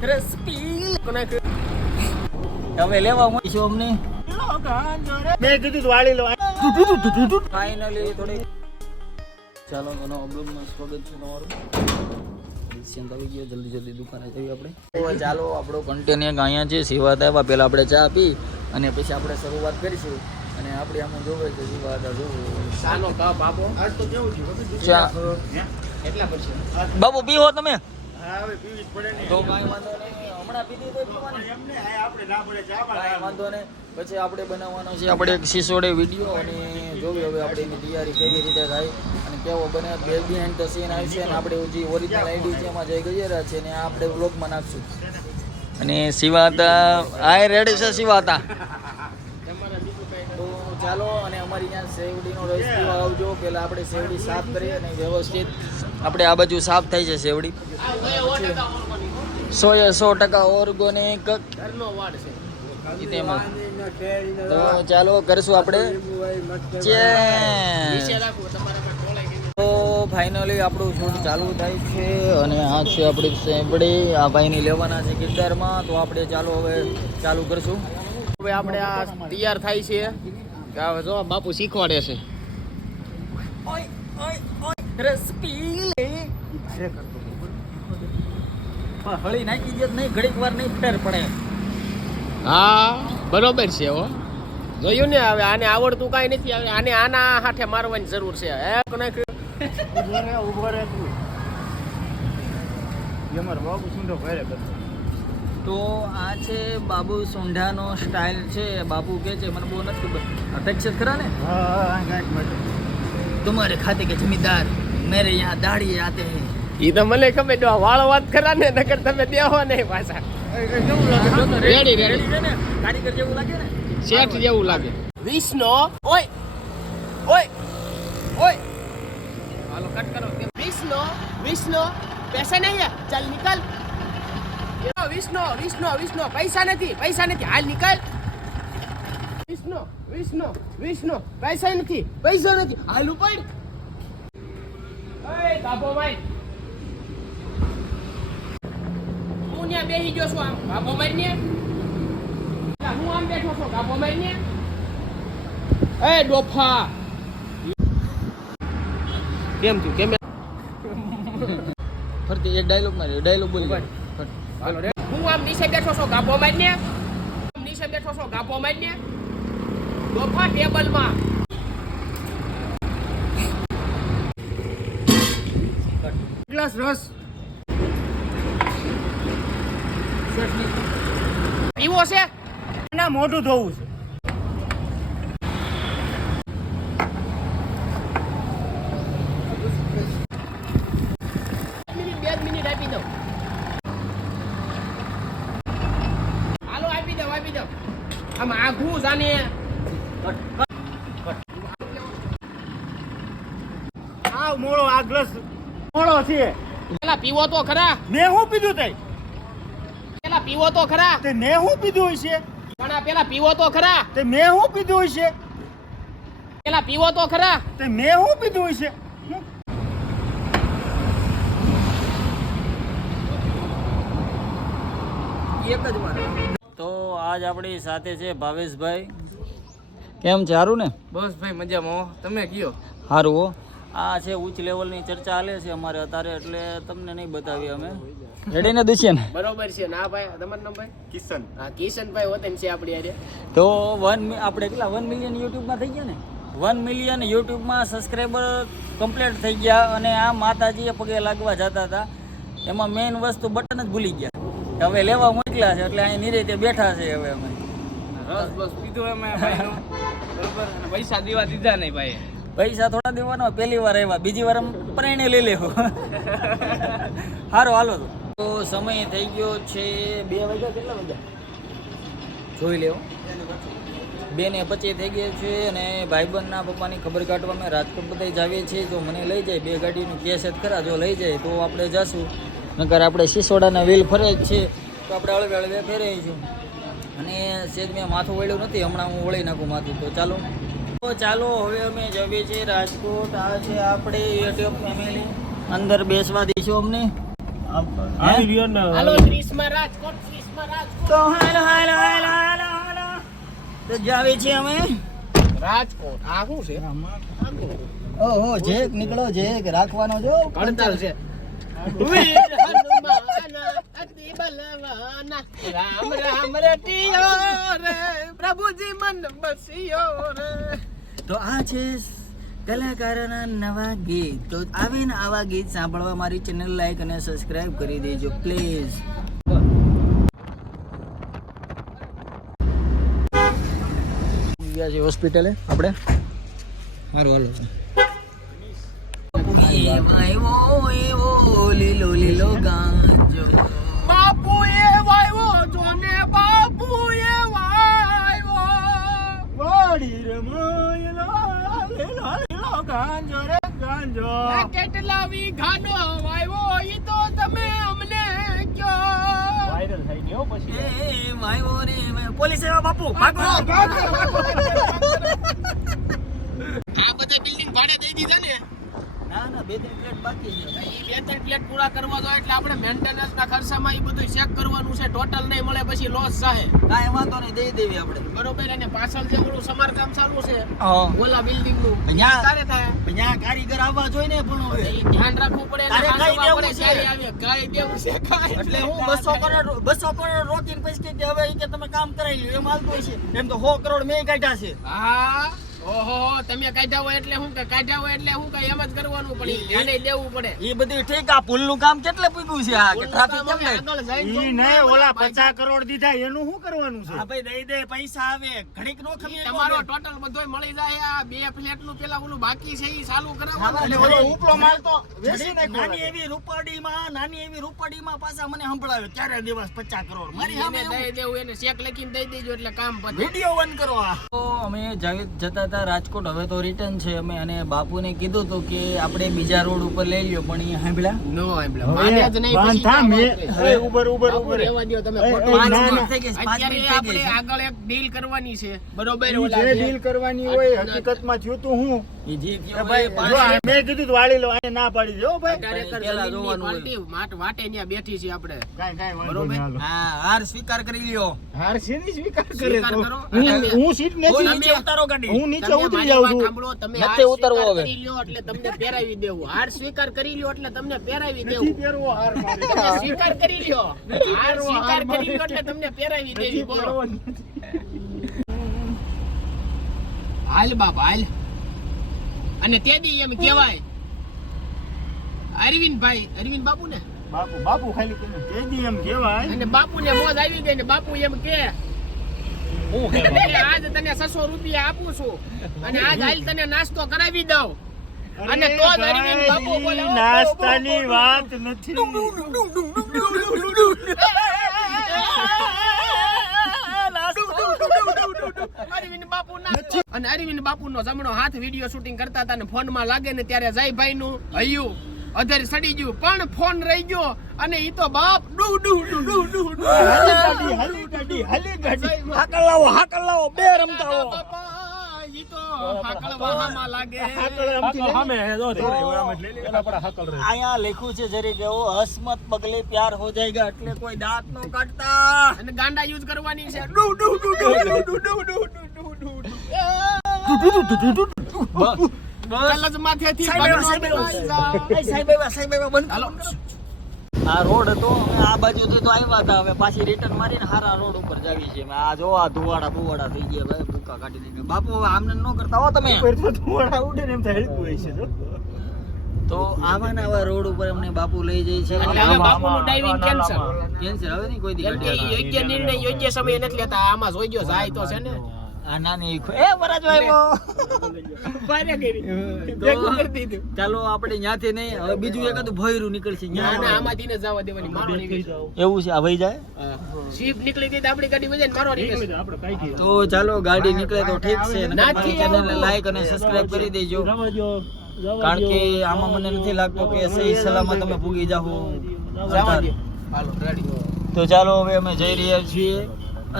રસ પી તમે લેવા મળીશું અમને મેં કીધું વાળી લો ફાઇનલી થોડી ચાલો એનો અબ્દુલમાં સ્વાગત છે તમારું રિસિયન્ટ આવી ગયો જલ્દી દુકાને જઈએ આપણે તો ચાલો આપણો કન્ટેન્ટ એક અહીંયા છે સેવા આવ્યા પહેલાં આપણે ચા પી અને પછી આપણે શરૂઆત કરીશું અને આપણે આમ જોવે કે સેવા હતા જોવું ચાલો બાપો આજ તો કેવું છે ચા એટલા પછી બાબુ પીવો તમે હા હવે પીવી જ પડે ને તો કાંઈ વાંધો નહીં હમણાં પીધી તો પીવાની એમને આપણે ના પડે ચા કાંઈ વાંધો નહીં પછી આપણે બનાવવાનો છે આપણે એક સિસોડે વિડીયો અને જોવી હવે આપણે એની તૈયારી કેવી રીતે થાય અને કેવો બને બે બિહાઇન્ડ ધ સીન આવશે અને આપણે જે ઓરિજિનલ આઈડી છે એમાં જય ગજેરા છે ને આપણે વ્લોગમાં નાખશું અને શિવાતા આ રેડી છે શિવાતા તો ચાલો અને અમારી ત્યાં સેવડીનો રસ પીવા આવજો પહેલાં આપણે સેવડી સાફ કરીએ અને વ્યવસ્થિત આપણે આ બાજુ સાફ થાય છે સેવડી 100% ઓર્ગેનિક ઘરનો વાડ છે તેમાં તો ચાલો કરશું આપણે તો ફાઇનલી આપણું શૂટ ચાલુ થાય છે અને આ છે આપણી સેવડી આ ભાઈની લેવાના છે કિરદારમાં તો આપણે ચાલો હવે ચાલુ કરશું હવે આપણે આ તૈયાર થાય છે કે હવે જો બાપુ શીખવાડે છે રસ પી લે હળી નાખી દે નહીં ઘડીક વાર નહીં ફેર પડે હા બરોબર છે હો જોયું ને હવે આને આવડતું કાંઈ નથી હવે આને આના હાથે મારવાની જરૂર છે ઉભો રે તું અમાર બાબુ સુંદો ઘરે તો આ છે બાબુ સોંઢાનો સ્ટાઇલ છે બાબુ કે છે મને બહુ નથી ખબર અપેક્ષિત ખરા ને तुम्हारे खाते के जमींदार मेरे यहाँ दाढ़ी आते हैं ઈ તો મને ખબર જો વાળો વાત કરા ને નકર તમે દેવો નહીં પાછા રેડી રેડી છે ને કારીગર જેવું લાગે ને શેઠ જેવું લાગે વિષ્ણુ ઓય ઓય ઓય હાલો કટ કરો વિષ્ણુ વિષ્ણુ પૈસા નહીં હે ચાલ નિકલ વિષ્ણુ વિષ્ણુ વિષ્ણુ પૈસા નથી હાલ નિકલ વિષ્ણુ વિષ્ણુ વિષ્ણુ પૈસા નથી હાલ ઉપર ઓય કાપો ભાઈ હું ત્યાં બેસી ગયો છું આમ કાપો ભાઈ ને હું આમ બેઠો છું કાપો ભાઈ ને એ ડોફા કેમ થયું કેમ ફરતી એક ડાયલોગ માર્યો ડાયલોગ બોલી હાલો રે હું આમ નીચે બેઠો છું કાપો ભાઈ ને ડોફા ટેબલમાં ગ્લાસ રસ પીવો છે ના મોઢું ધોવું છે બે મિનિટ આપી દઉં હાલો આપી દઉં આમ આઘું જાને આવ મોળો આ ગ્લાસ મોળો છે પેલા પીવો તો ખરા મેં હું પીધું તઈ પેલા પીવો તો ખરા તે મેં હું પીધું છે પણ પેલા પીવો તો ખરા તે મેં હું પીધું છે પેલા પીવો તો ખરા તે મેં હું પીધું છે એક જ વાર તો આજ આપણી સાથે છે ભાવેશભાઈ કેમ છે સારું ને બસ ભાઈ મજામાં તમે કયો સારું હો આ છે ઉચ્ચ લેવલની ચર્ચા હાલે છે અમારે અત્યારે એટલે તમને નહીં બતાવી અમે રેડી ને દુષ્યંત બરોબર છે ના ભાઈ તમારું નામ ભાઈ કિશન હા કિશનભાઈ વતન છે આપણી યારે તો આપણે કેટલા 1 મિલિયન યુટ્યુબમાં થઈ ગયા ને 1 મિલિયન યુટ્યુબમાં સબસ્ક્રાઈબર કમ્પ્લીટ થઈ ગયા અને આ માતાજીએ પગે લાગવા જતા હતા એમાં મેઇન વસ્તુ બટન જ ભૂલી ગયા હવે લેવા મોકલ્યા છે એટલે અહીં નિરીતે બેઠા છે હવે અમે રસ બસ પીધું અમે ભાઈનું બરોબર અને પૈસા દેવા દીધા નહીં ભાઈ પૈસા થોડા દેવાનો પહેલી વાર આવ્યા બીજી વાર પરણે લઈ લેવો સારું હાલો તો સમય થઈ ગયો છે 2 વાગ્યા કેટલા વાગ્યા જોઈ લેવો 2:25 થઈ ગયા છે અને ભાઈબંધના પપ્પાની ખબર કાઢવા અમે રાજકોટ બધા જ આવીએ છીએ જો મને લઈ જાય 2 ગાડીનું કેસ જ ખરા જો લઈ જાય તો આપણે જશું નકર આપણે સિસોડાના વ્હીલ ફરે જ છે તો આપણે હળવે ફેરાઈશું અને સેજ મેં માથું વળ્યું નથી હમણાં હું વળી નાખું માથું તો ચાલો હવે અમે જઈએ છીએ રાજકોટ આ છે આપણે યુટ્યુબ ફેમિલી અંદર બેસવા દઈશું અમને આવી રહ્યો ને હાલો ત્રીસમાં રાજકોટ, 30માં રાજકોટ. તો હાલો હાલો હાલો હાલો હાલો તો જાવે છે અમે રાજકોટ આ શું છે? ઓહો જેક નીકળો જેક રાખવાનો જો હડતાલ છે. વીર હનુમાન અતિ બલવાના, રામ રામ રટિયો રે, પ્રભુજી મન બસિયો રે. તો આ છે કલાકારોના નવા ગીત. તો આવે ને આવા ગીત સાંભળવા મારી ચેનલ લાઈક અને સબસ્ક્રાઇબ કરી દેજો પ્લીઝ. ગયા છે હોસ્પિટલે આપણે. મારું હાલો એવો લીલો લીલો ગાંજો બાપુએ વાયવો જોને, બાપુએ વાયવો. વાડી રમાયેલો લીલો લીલો ગાંજો રે ગાંજો. એ કેટલા વીઘાનો વાયવો ઈ તો તમે અમને કયો. વાયરલ થઈ ગયો પછી. એ વાયવો રે પોલીસ આવ્યા બાપુ ભાગો. આ બધા બિલ્ડિંગ ભાડે દઈ દીધા ને, ના ના 2-3 પ્લેટ બાકી છે. ઈ 2-3 પ્લેટ પૂરા કરવા દો એટલે આપણે મેન્ટેનન્સ ના ખર્ચામાં ઈ બધું ચેક કરવાનું છે. ટોટલ નહીં મળે પછી લોસ થાય. કાંઈ વાંધો નહીં દઈ દેવી આપણે. બરોબર. અને પાછળ જે ઓલું સમારકામ ચાલુ છે હા ઓલા બિલ્ડિંગ નું, અહીંયા- તારે થાય. ત્યાં કારીગર આવવા જોઈએ ને પણ હવે ઈ ધ્યાન રાખવું પડે. અને તારે કાંઈ હાંસવા દેવું પડે છે? જ્યારે આવે કાંઈ દેવું છે કાંઈ. એટલે હું 200 કરોડ રોકીને પછી કે હવે ઈ કે તમે કામ કરાવી લ્યો એમ હાલતું હોય છે. એમ તો 100 કરોડ મેં કાઢ્યા છે. હા ઓહો તમે કાઢ્યા હોય એટલે હું કે કાઢ્યા હોય એટલે હું કઈ એમ જ કરવાનું પણ ઈ ધ્યાને દેવું પડે. એ બધી ઠીક. આ પુલનું કામ કેટલે પૂગ્યું છે? આ કે ટ્રાફિક કેમ નહીં? આગળ જઈને ઈ નહીં ઓલા 50 કરોડ દીધા એનું શું કરવાનું છે? હા ભાઈ દઈ દે પૈસા આવે ઘડીક નો ખમીએ તમારો ટોટલ બધોય મળી જાય. આ 2 ફ્લેટ નું પેલા ઓલું બાકી છે ઈ ચાલુ હા, કરાવવાનું. અને ઓલો ઉપલો માલ તો વેચી નાની નાખ્યો. એવી રૂપાડીમાં પાછા મને સંભળાવ્યો ક્યારે દિવસ 50 કરોડ મારી સામે એને દઈ દેવું, એને ચેક લખીને દઈ દેજો એટલે કામ પતે. વિડિયો વન કરો. આ તો અમે જતા હતા રાજકોટ. હવે તો રિટર્ન છે અમે. અને બાપુને કીધું હતું કે આપણે બીજા રોડ ઉપર લઈ લ્યો પણ એ સાંભળ્યા નો આંબલા માને જ નહીં પછી બાંધા ક્યાં મે વાત રહે? એ ઉબર ઉબર બાપુ ઉબર રહેવા દ્યો તમે એ, ખોટું. એ, 5 ના, મિનિટ ના. થઈ ગઈ છે. 5 અત્યારે મિનિટ થઈ આપણે ગઈ છે. આગળ એક ડીલ કરવાની છે બરોબર. ઈ ઓલા જે જે ડીલ કરવાની હોય હકીકતમાં થયું તું હું ઈ જે કે થયો ભાઈ એ જો પાછળ- આ મેં કીધું તું વાળી લો આ ના પાડી દે હો ભાઈ. અત્યારે પેલા જમીનની જોવાનું હોય. પાર્ટી વાટે ત્યાં બેઠી છે આપણે. કાંઈ વાંધો બરોબર. નહીં, હાલો. હા હાર સ્વીકાર કરી લ્યો. હાર શેની સ્વીકાર કરે સ્વીકાર તો? કરો. હું સીટ ઓય, નથી નીચે ઉતારો ગાડી. હું નીચે તમે ઉતરી મારી જાઉં વાત છું. સાંભળો. તમે નથી હાર ઉતરવો સ્વીકાર હવે. કરી લ્યો એટલે તમને પહેરાવી દેવું. હાર સ્વીકાર કરી લ્યો એટલે તમને પહેરાવી નથી દેવું. પહેરવો હાર મારે. તમે સ્વીકાર કરી લ્યો. હાર સ્વીકાર કરી લ્યો એટલે તમને પહેરાવી દેવી. નથી બોલો. પહેરવો. હાલ બાપ હાલ. અને તેદી એમ કહેવાય અરવિંદ બાપુ ને, બાપુ બાપુ ખાલી કેને તેદી એમ કહેવાય. અને બાપુ ને મોજ આવી ગઈ ને બાપુ એમ કે આજ તને 600 રૂપિયા આપું છું અને આજ હાલ તને નાસ્તો કરાવી દઉં. અને તો જ અરવિંદ બાપુ ભાઈ, બોલે, ઓ, નાસ્તાની વાત નથી. અરવિંદ બાપુ ના અને અરવિંદ બાપુ નો જમણો હાથ વિડિયો શૂટિંગ કરતા હતા ને ફોન માં લાગે ને ત્યારે જયભાઈ નું હૈયું અધર સડી ગયું પણ ફોન રહી ગયો અને ઈ તો બાપ ડુ ડુ ડુ ડુ ડુ ડુ. હાલી ગાડી. હાકલ લાવો બે રમતા આવો. બાપા, ઈ તો હાકળ વાહામાં લાગે. અહીંયા લખ્યું છે જરીક એવો હસમત બગલે પ્યાર હો જાયગા એટલે કોઈ દાંત નો કાઢતા. અને ગાંડા યુઝ કરવાની છે. ડુ ડુ ડુ ડુ ડુ ડુ ડુ ડુ ડુ ડુ ડુ. કલજ માથેથી સાહેબ આવ્યા બંધ હાલો. આ રોડ હતો અમે આ બાજુથી તો આવ્યા હતા. હવે પાછી રિટર્ન મારીને હારા રોડ ઉપર જાવી છે. આ જો આ ધુવાડા બુવાડા થઈ ગયા ભાઈ. ભૂકા કાઢી દીધી. બાપુ હવે આમને ન કરતા હો તમે. ઉપર તો ધુવાડા ઉડે ને એમ થાય હલકું હોય છે જો. તો આવા ને આવા રોડ ઉપર અમને બાપુ લઈ જાય છે. એટલે હવે બાપુનું ડ્રાઇવિંગ કેન્સલ. કેન્સર હવે નહીં કોઈ દી કેમ કે ઈ યોગ્ય નિર્ણય યોગ્ય સમયે નથી લેતા. આમાં જોઈ ગયો જાય તો છે ને. આ નાની એ વરાજો આવ્યો. પારે કરી. ભેગું કરી દીધું. ચાલો આપણે ન્યાથી નહીં હવે બીજું એકાદું ભયરું નીકળશે ના ન્યા. ના આમાંથી ને જવા દેવાની મારો નીકળી એવું છે આ વહી જાય. શીપ નીકળી ગઈ તો આપણી ગાડી વજન મારો નીકળી તો ચાલો ગાડી નીકળે તો ઠીક છે. નથી મારી ચેનલને આવતું. લાઈક અને સબસ્ક્રાઇબ કરી દેજો. કારણ કે આમાં મને નથી લાગતો કે સહી સલામત તમે પૂગી જાઓ. જવા દે. હાલો રેડી. તો ચાલો હવે અમે જઈ રહ્યા છીએ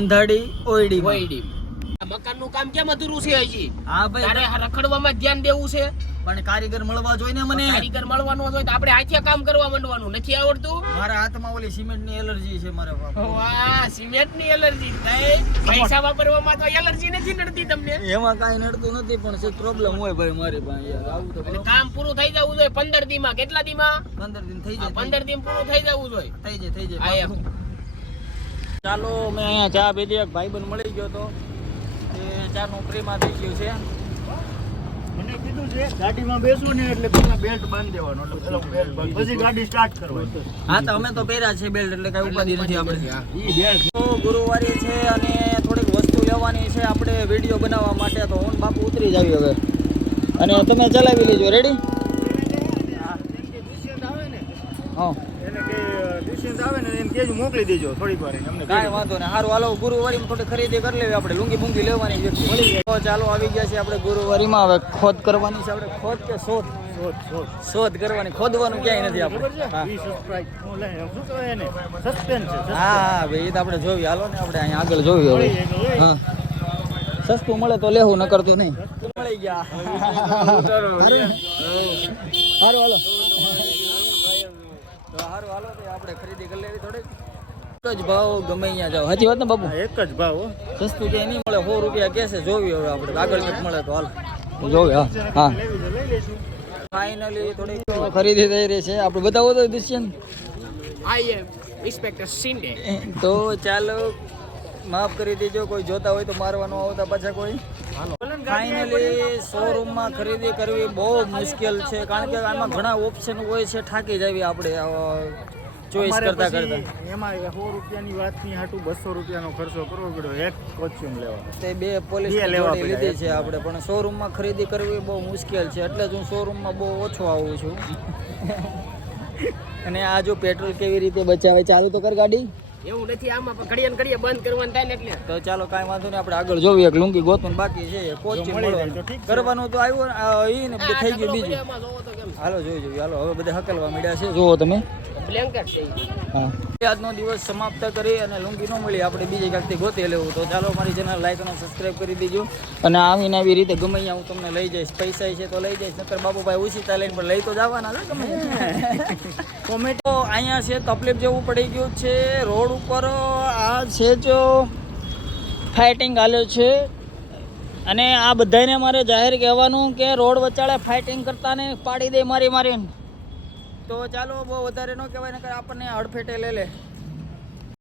અંધાડી ઓયડી. ઓયડી. આ મકાનનું કામ કેમ અધૂરું છે હજી? હા ભાઈ તારે આ રખડવામાં જ ધ્યાન દેવું છે. પણ કારીગર મળવા જોઈએ ને મને. કારીગર મળવાનો હોય તો આપણે હાથે કામ કરવા માંડવાનું. નથી આવડતું? મારા હાથમાં ઓલી સિમેન્ટની એલર્જી છે મારે બાપ. વાહ, સિમેન્ટની એલર્જી. પૈસા વાપરવામાં તો એલર્જી નથી નડતી તમને? એમાં કાંઈ નડતું નથી પણ છે પ્રોબ્લેમ હોય ભાઈ મારી પાસે યાર. આવું તો એટલે કામ પૂરું થઈ જવું જોઈએ 15 દીમાં. કેટલા દીમાં? 15 દિન થઈ જાય. 15 દી પૂરું થઈ જવું જોઈએ. થઈ જાય હા, એમ. ચાલો મેં અહીંયા ચા પીધી. એક ભાઈબંધ મળી ગયો તો એ ચાનું ફ્રીમાં થઈ ગયું છે. મને કીધું છે ગાડીમાં બેસવું ને એટલે પેલા બેલ્ટ બાંધી દેવાનો, એટલે પેલા બેલ્ટ બાંધ, પછી ગાડી સ્ટાર્ટ કરવાની. હા તો અમે તો પહેર્યા છે બેલ્ટ એટલે કઈ ઉપાધિ નથી આપણે. ઈ બેલ્ટ તો ગુરુવારે છે અને થોડીક વસ્તુ લેવાની છે આપણે વિડીયો બનાવવા માટે. તો હું ને બાપુ ઉતરી જ આવી હવે અને તમે ચલાવી લેજો. રેડી? હા એને કે ડિસિઝન આવે ને એને કેજ મોકલી દેજો થોડીક વાર અમને. કાંઈ વાંધો નહીં. સારું હાલો ગુરુવારીમાં થોડી ખરીદી કરી લેવી આપણે. લુંગી બુંગી લેવાની વ્યક્તિ મળી જાય. તો ચાલો આવી ગયા છે આપણે ગુરુવારીમાં. હવે ખોદ કરવાની છે આપણે. ખોદ કે શોધ? શોધ કરવાની. ખોદવાનું ક્યાંય નથી આપણે. હા શું કહેવાય એને? સસ્પેન્સ છે. હા ભાઈ એ તો આપણે જોઈએ. હાલો ને આપણે અહીંયા આગળ જોઈએ હવે. હા સસ્તું મળે તો લેવું, ન કરતું નહીં. મળી ગયા. સારું હાલો. તો સારું હાલો તો આપણે ખરીદી કરી લેવી થોડીક. એક જ ભાવ ગમે અહીંયા જાવ. સાચી વાત ને બાપુ? એક જ ભાવ હો. સસ્તું ક્યાંય નહીં મળે. 100 રૂપિયા કહેશે. જોવી હવે આપણે આગળ કંઈક મળે તો હાલ જોવી. હા હા લેવી તો લઈ લઈશું. ફાઇનલી થોડીક ખરીદી થઈ રહી છે. આપણે બતાવો તો દૃશ્ય. આઈ એમ ઇન્સ્પેક્ટર શિંદે. તો ચાલો માફ કરી દેજો કોઈ જોતા હોય તો મારવાનું આવતા પાછા કોઈ. ફાઇનલી શોરૂમમાં ખરીદી કરવી બહુ મુશ્કેલ છે કારણ કે આમાં ઘણા ઓપ્શન હોય છે. થાકી જવી આપણે ચોઈસ અમારે કરતા પછી કરતા. એમાં 100 રૂપિયાની વાતની હાટું 200 રૂપિયાનો ખર્ચો કરવો પડ્યો એક કોસ્ચ્યુમ લેવાનો. તે બે પોલીસ બે લેવા જોડે પડ્યા. લીધી છે આપણે. પણ શોરૂમમાં ખરીદી કરવી બહુ મુશ્કેલ છે એટલે જ હું શોરૂમમાં બહુ ઓછો આવું છું. અને આ જો પેટ્રોલ કેવી રીતે બચાવે. ચાલુ તો કર ગાડી. એવું નથી આમાં, પણ ઘડીએ ને ઘડીએ બંધ કરવાનું થાય ને એટલે. તો ચાલો કાંઈ વાંધો નહીં. આપણે આગળ જોઈએ. એક લુંગી ગોતવાનું બાકી છે. કોચી મળી જાય તો મળવાનું ઠીક છે. કરવાનું તો આવ્યું ઈ ને થઈ ગયું બીજું. આમાં જોવો તો કેમ હાલો જોઈ જોઈએ. હાલો હવે બધા હકલવા મળ્યા છે. જુઓ તમે. બ્લેન્કેટ છે. હા આજનો દિવસ સમાપ્ત કરી અને લુંગી ન મળી આપણે બીજી કાંકથી ગોતી લેવું. તો ચાલો મારી ચેનલ લાઈક અને સબસ્ક્રાઈબ કરી દીજો. અને આવીને આવી રીતે ગમે અહીંયા હું તમને લઈ જઈશ. પૈસા છે તો લઈ જઈશ. નકર બાબુભાઈ ઉછીતા લઈને પણ લઈ તો જવાના છે ગમે. કોમેન્ટ તો અહીંયા છે તકલીફ જેવું પડી ગયું છે. રોડ ઉપર આ છે જો ફાઇટિંગ હાલ્યો છે. અને આ બધાને મારે જાહેર કહેવાનું કે રોડ વચાળે ફાઇટિંગ કરતા ને પાડી દે મારીને. તો ચાલો બહુ વધારે ન કહેવાય નકર આપણને હડફેટે લે.